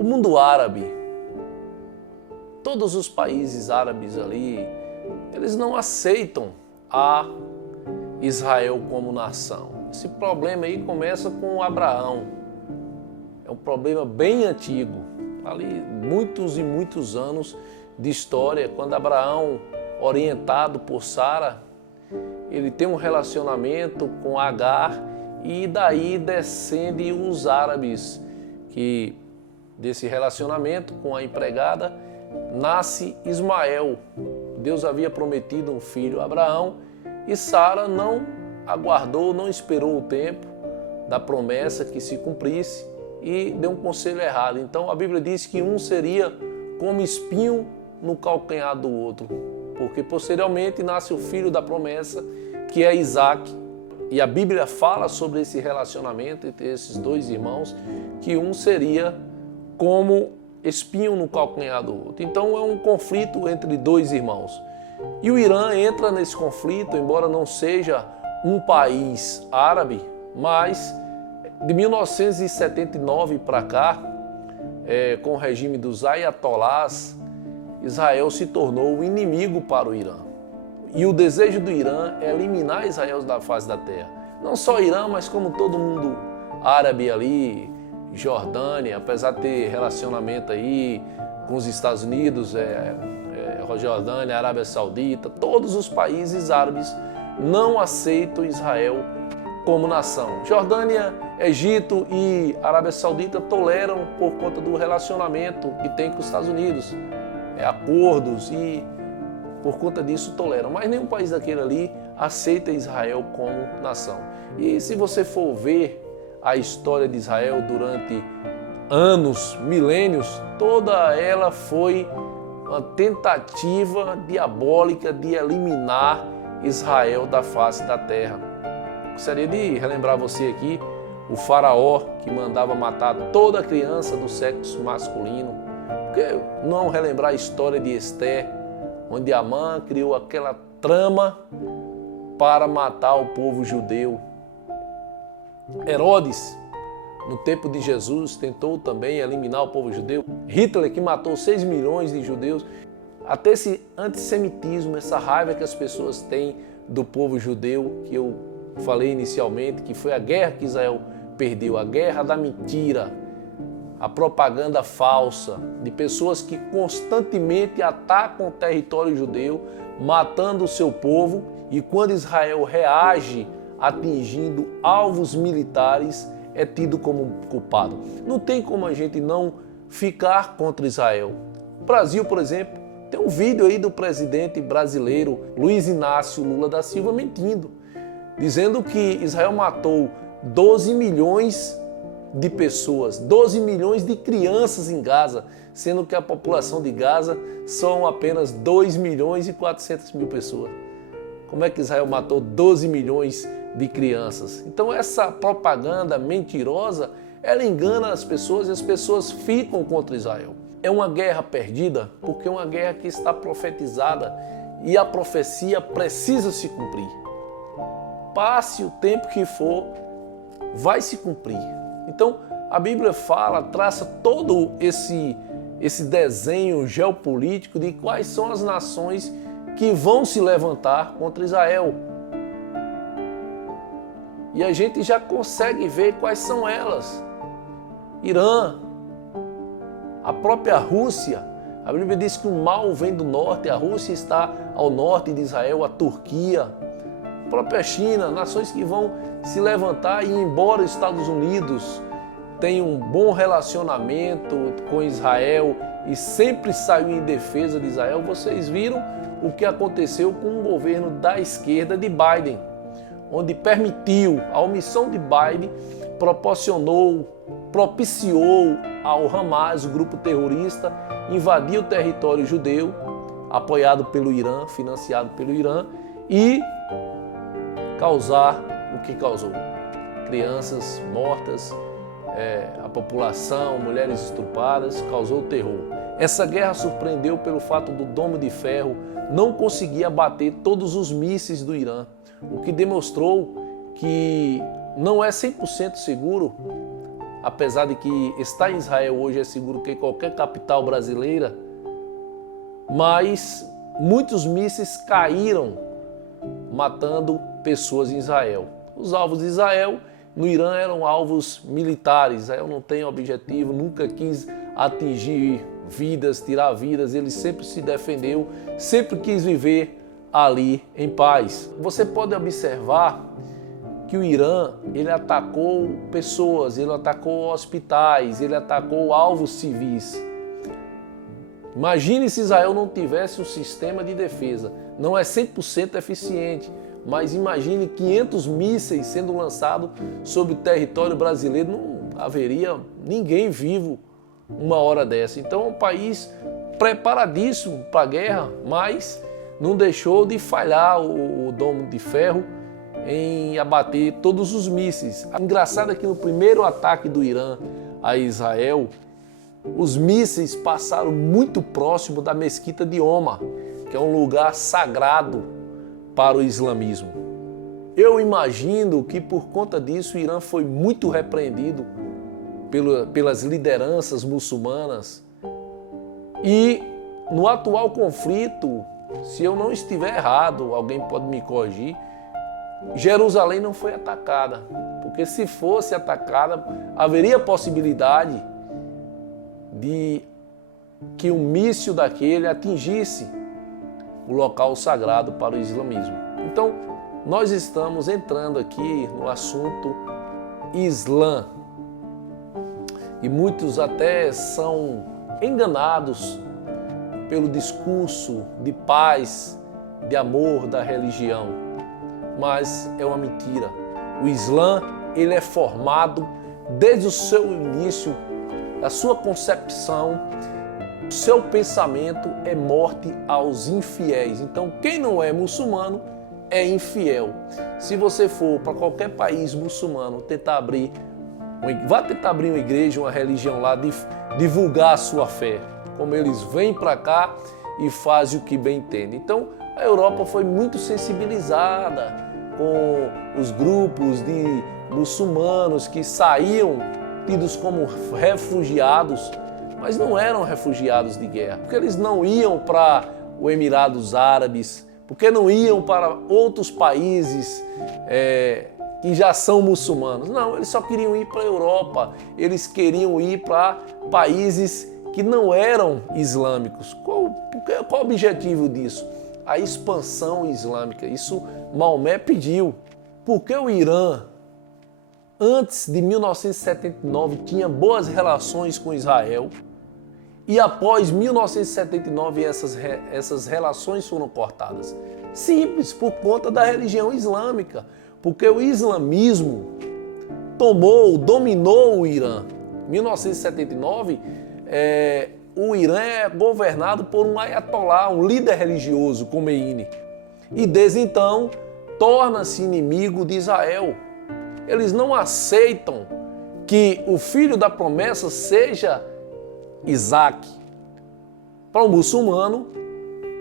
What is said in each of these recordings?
O mundo árabe, todos os países árabes ali, eles não aceitam a Israel como nação. Esse problema aí começa com Abraão. É um problema bem antigo, ali muitos e muitos anos de história, quando Abraão, orientado por Sara, ele tem um relacionamento com Agar e daí descendem os árabes, que desse relacionamento com a empregada nasce Ismael. Deus havia prometido um filho a Abraão e Sara não aguardou, não esperou o tempo da promessa que se cumprisse e deu um conselho errado. Então a Bíblia diz que um seria como espinho no calcanhar do outro, porque posteriormente nasce o filho da promessa, que é Isaque. E a Bíblia fala sobre esse relacionamento entre esses dois irmãos, que um seria como espinho no calcanhar do outro. Então é um conflito entre dois irmãos. E o Irã entra nesse conflito, embora não seja um país árabe, mas de 1979 para cá, com o regime dos ayatolás, Israel se tornou o inimigo para o Irã. E o desejo do Irã é eliminar Israel da face da terra. Não só o Irã, mas como todo mundo árabe ali, Jordânia, apesar de ter relacionamento aí com os Estados Unidos, Jordânia, Arábia Saudita, todos os países árabes não aceitam Israel como nação. Jordânia, Egito e Arábia Saudita toleram por conta do relacionamento que tem com os Estados Unidos, acordos, e por conta disso toleram. Mas nenhum país daquele ali aceita Israel como nação. E se você for ver a história de Israel durante anos, milênios, toda ela foi uma tentativa diabólica de eliminar Israel da face da terra. Gostaria de relembrar você aqui o faraó que mandava matar toda criança do sexo masculino. Por que não relembrar a história de Esther, onde Amã criou aquela trama para matar o povo judeu? Herodes, no tempo de Jesus, tentou também eliminar o povo judeu. Hitler, que matou 6 milhões de judeus. Até esse antissemitismo, essa raiva que as pessoas têm do povo judeu, que eu falei inicialmente, que foi a guerra que Israel perdeu, a guerra da mentira, a propaganda falsa de pessoas que constantemente atacam o território judeu, matando o seu povo, e quando Israel reage atingindo alvos militares, é tido como culpado. Não tem como a gente não ficar contra Israel. O Brasil, por exemplo, tem um vídeo aí do presidente brasileiro Luiz Inácio Lula da Silva mentindo, dizendo que Israel matou 12 milhões de pessoas, 12 milhões de crianças em Gaza, sendo que a população de Gaza são apenas 2 milhões e 400 mil pessoas. Como é que Israel matou 12 milhões de crianças? Então essa propaganda mentirosa, ela engana as pessoas e as pessoas ficam contra Israel. É uma guerra perdida porque é uma guerra que está profetizada e a profecia precisa se cumprir. Passe o tempo que for, vai se cumprir. Então a Bíblia fala, traça todo esse desenho geopolítico de quais são as nações que vão se levantar contra Israel. E a gente já consegue ver quais são elas. Irã, a própria Rússia. A Bíblia diz que o mal vem do norte, a Rússia está ao norte de Israel, a Turquia, a própria China, nações que vão se levantar. E embora os Estados Unidos tenham um bom relacionamento com Israel e sempre saiu em defesa de Israel, vocês viram o que aconteceu com o governo da esquerda de Biden, onde permitiu, a omissão de Biden propiciou ao Hamas, o grupo terrorista, invadir o território judeu, apoiado pelo Irã, financiado pelo Irã, e causar o que causou. Crianças mortas, a população, mulheres estupradas, causou terror. Essa guerra surpreendeu pelo fato do Domo de Ferro não conseguir abater todos os mísseis do Irã, o que demonstrou que não é 100% seguro apesar de que estar em Israel hoje é seguro que qualquer capital brasileira, mas muitos mísseis caíram matando pessoas em Israel. Os alvos de Israel no Irã eram alvos militares. Israel não tem objetivo, nunca quis atingir vidas, tirar vidas, ele sempre se defendeu, sempre quis viver ali em paz. Você pode observar que o Irã, ele atacou pessoas, ele atacou hospitais, ele atacou alvos civis. Imagine se Israel não tivesse um sistema de defesa. Não é 100% eficiente, mas imagine 500 mísseis sendo lançados sobre o território brasileiro, não haveria ninguém vivo uma hora dessa. Então é um país preparadíssimo para a guerra, mas não deixou de falhar o Domo de Ferro em abater todos os mísseis. Engraçado é que no primeiro ataque do Irã a Israel, os mísseis passaram muito próximo da mesquita de Homa, que é um lugar sagrado para o islamismo. Eu imagino que por conta disso o Irã foi muito repreendido pelas lideranças muçulmanas. E no atual conflito, se eu não estiver errado, alguém pode me corrigir, Jerusalém não foi atacada, porque se fosse atacada, haveria possibilidade de que um míssil daquele atingisse o local sagrado para o islamismo. Então, nós estamos entrando aqui no assunto Islã. E muitos até são enganados pelo discurso de paz, de amor da religião. Mas é uma mentira. O Islã, ele é formado desde o seu início, a sua concepção, o seu pensamento é morte aos infiéis. Então, quem não é muçulmano é infiel. Se você for para qualquer país muçulmano vá tentar abrir uma igreja, uma religião lá, divulgar a sua fé. Como eles vêm para cá e fazem o que bem entendem. Então, a Europa foi muito sensibilizada com os grupos de muçulmanos que saíam tidos como refugiados, mas não eram refugiados de guerra, porque eles não iam para os Emirados Árabes, porque não iam para outros países que já são muçulmanos. Não, eles só queriam ir para a Europa, eles queriam ir para países que não eram islâmicos. Qual o objetivo disso? A expansão islâmica. Isso Maomé pediu. Porque o Irã, antes de 1979, tinha boas relações com Israel e após 1979 essas relações foram cortadas? Simples, por conta da religião islâmica. Porque o islamismo dominou o Irã. Em 1979, o Irã é governado por um ayatolá, um líder religioso, Khomeini. E desde então, torna-se inimigo de Israel. Eles não aceitam que o filho da promessa seja Isaac. Para o muçulmano,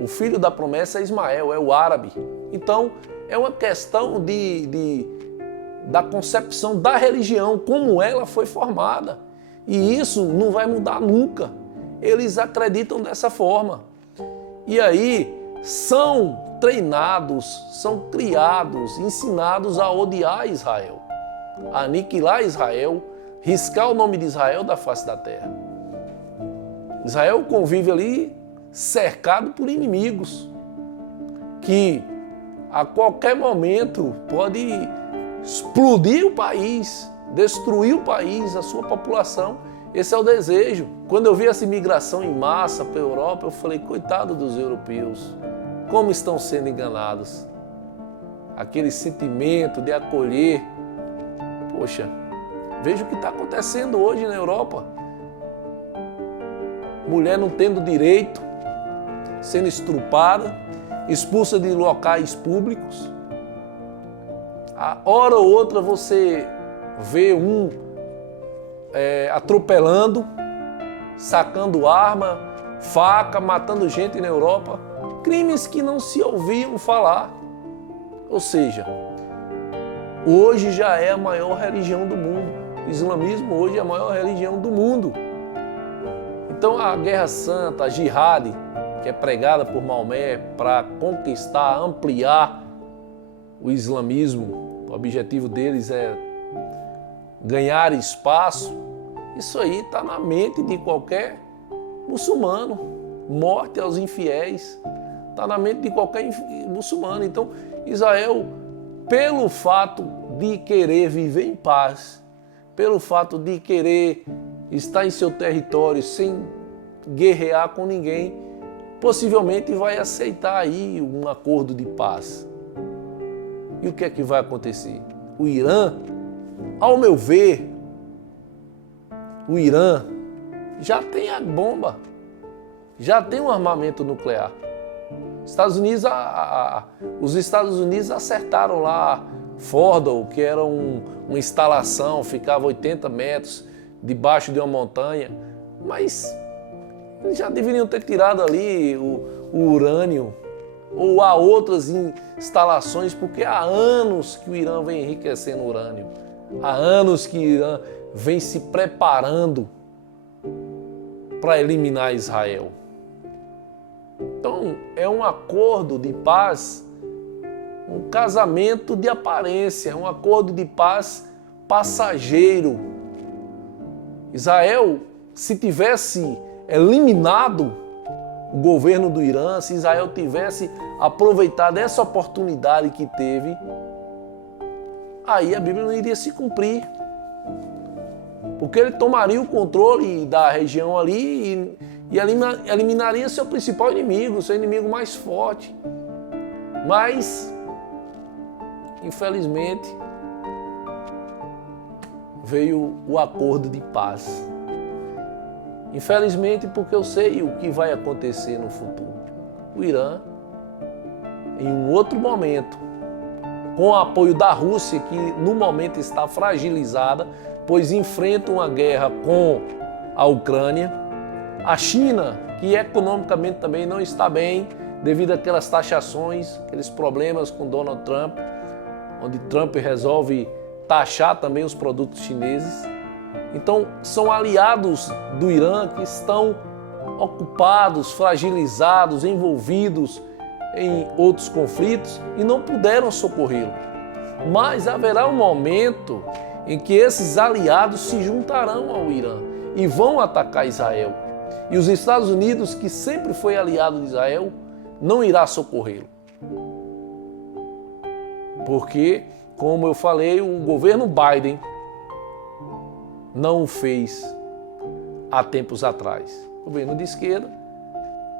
o filho da promessa é Ismael, é o árabe. Então, é uma questão da concepção da religião, como ela foi formada. E isso não vai mudar nunca. Eles acreditam dessa forma. E aí são treinados, são criados, ensinados a odiar Israel, a aniquilar Israel, riscar o nome de Israel da face da terra. Israel convive ali cercado por inimigos que a qualquer momento pode explodir o país, destruir o país, a sua população. Esse é o desejo. Quando eu vi essa imigração em massa para a Europa, eu falei, coitado dos europeus, como estão sendo enganados. Aquele sentimento de acolher. Poxa, veja o que está acontecendo hoje na Europa. Mulher não tendo direito, sendo estrupada, expulsa de locais públicos. A hora ou outra você vê atropelando, sacando arma, faca, matando gente na Europa. Crimes que não se ouviam falar. Ou seja, hoje já é a maior religião do mundo. islamismo hoje é a maior religião do mundo. Então a guerra santa, a jihad, que é pregada por Maomé para conquistar, ampliar o islamismo, o objetivo deles é ganhar espaço, isso aí está na mente de qualquer muçulmano. Morte aos infiéis está na mente de qualquer muçulmano. Então Israel, pelo fato de querer viver em paz, pelo fato de querer estar em seu território sem guerrear com ninguém, possivelmente vai aceitar aí um acordo de paz. E o que é que vai acontecer? O Irã, ao meu ver, o Irã já tem a bomba, já tem um armamento nuclear. Os Estados Unidos acertaram lá Fordow, que era uma instalação, ficava 80 metros debaixo de uma montanha, mas eles já deveriam ter tirado ali o urânio, ou há outras instalações, porque há anos que o Irã vem enriquecendo urânio, há anos que o Irã vem se preparando para eliminar Israel. Então, é um acordo de paz, um casamento de aparência, um acordo de paz passageiro. Israel, se tivesse eliminado o governo do Irã, se Israel tivesse aproveitado essa oportunidade que teve, aí a Bíblia não iria se cumprir. Porque ele tomaria o controle da região ali e eliminaria seu principal inimigo, seu inimigo mais forte. Mas, infelizmente, veio o acordo de paz. Infelizmente, porque eu sei o que vai acontecer no futuro. O Irã, em um outro momento, com o apoio da Rússia, que no momento está fragilizada, pois enfrenta uma guerra com a Ucrânia, a China, que economicamente também não está bem, devido àquelas taxações, aqueles problemas com Donald Trump, onde Trump resolve taxar também os produtos chineses. Então, são aliados do Irã que estão ocupados, fragilizados, envolvidos em outros conflitos e não puderam socorrê-lo. Mas haverá um momento em que esses aliados se juntarão ao Irã e vão atacar Israel. E os Estados Unidos, que sempre foi aliado de Israel, não irá socorrê-lo. Porque, como eu falei, o governo Biden não o fez há tempos atrás. O governo de esquerda,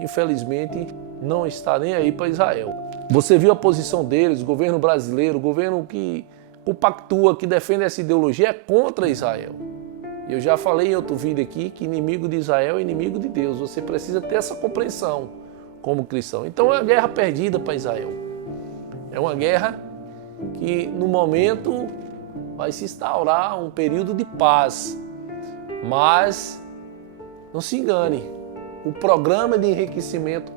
infelizmente, não está nem aí para Israel. Você viu a posição deles, o governo brasileiro, o governo que compactua, que defende essa ideologia, é contra Israel. Eu já falei em outro vídeo aqui que inimigo de Israel é inimigo de Deus. Você precisa ter essa compreensão como cristão. Então é uma guerra perdida para Israel. É uma guerra que, no momento, vai se instaurar um período de paz. Mas, não se engane, o programa de enriquecimento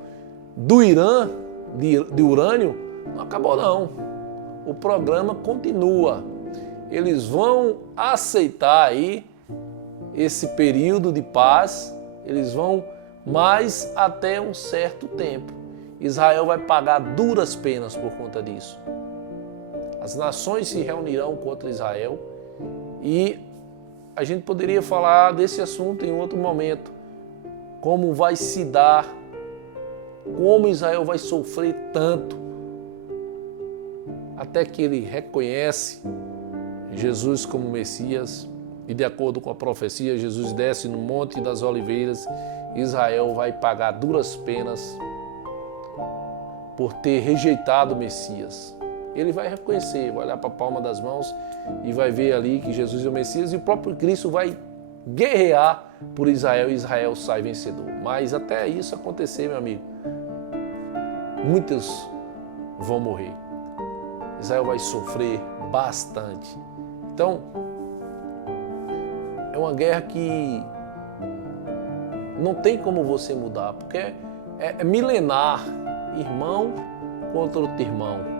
do Irã, de urânio, não acabou não. O programa continua. Eles vão aceitar aí esse período de paz, eles vão mais até um certo tempo. Israel vai pagar duras penas por conta disso. As nações se reunirão contra Israel e a gente poderia falar desse assunto em outro momento. Como vai se dar, como Israel vai sofrer tanto, até que ele reconhece Jesus como Messias e, de acordo com a profecia, Jesus desce no Monte das Oliveiras. Israel vai pagar duras penas por ter rejeitado o Messias. Ele vai reconhecer, vai olhar para a palma das mãos e vai ver ali que Jesus é o Messias, e o próprio Cristo vai guerrear por Israel e Israel sai vencedor. Mas até isso acontecer, meu amigo, muitos vão morrer. Israel vai sofrer bastante. Então, é uma guerra que não tem como você mudar, porque é milenar, irmão contra outro irmão.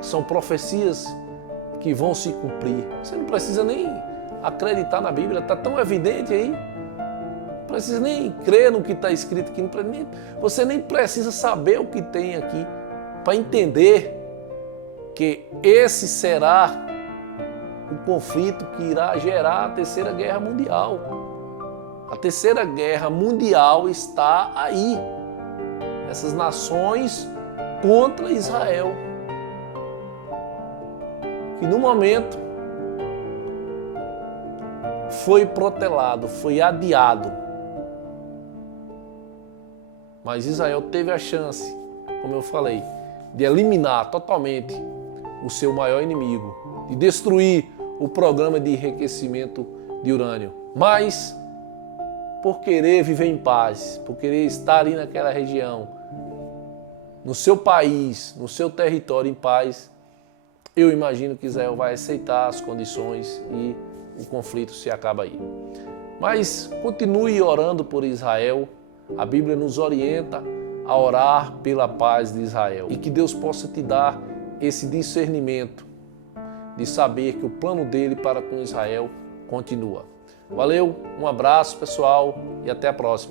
São profecias que vão se cumprir. Você não precisa nem acreditar na Bíblia, está tão evidente aí. Não precisa nem crer no que está escrito aqui. Você nem precisa saber o que tem aqui para entender que esse será o conflito que irá gerar a Terceira Guerra Mundial. A Terceira Guerra Mundial está aí. Essas nações contra Israel. Que no momento foi protelado, foi adiado. Mas Israel teve a chance, como eu falei, de eliminar totalmente o seu maior inimigo, de destruir o programa de enriquecimento de urânio. Mas, por querer viver em paz, por querer estar ali naquela região, no seu país, no seu território em paz, eu imagino que Israel vai aceitar as condições e o conflito se acaba aí. Mas continue orando por Israel. A Bíblia nos orienta a orar pela paz de Israel. E que Deus possa te dar esse discernimento de saber que o plano dele para com Israel continua. Valeu, um abraço pessoal e até a próxima.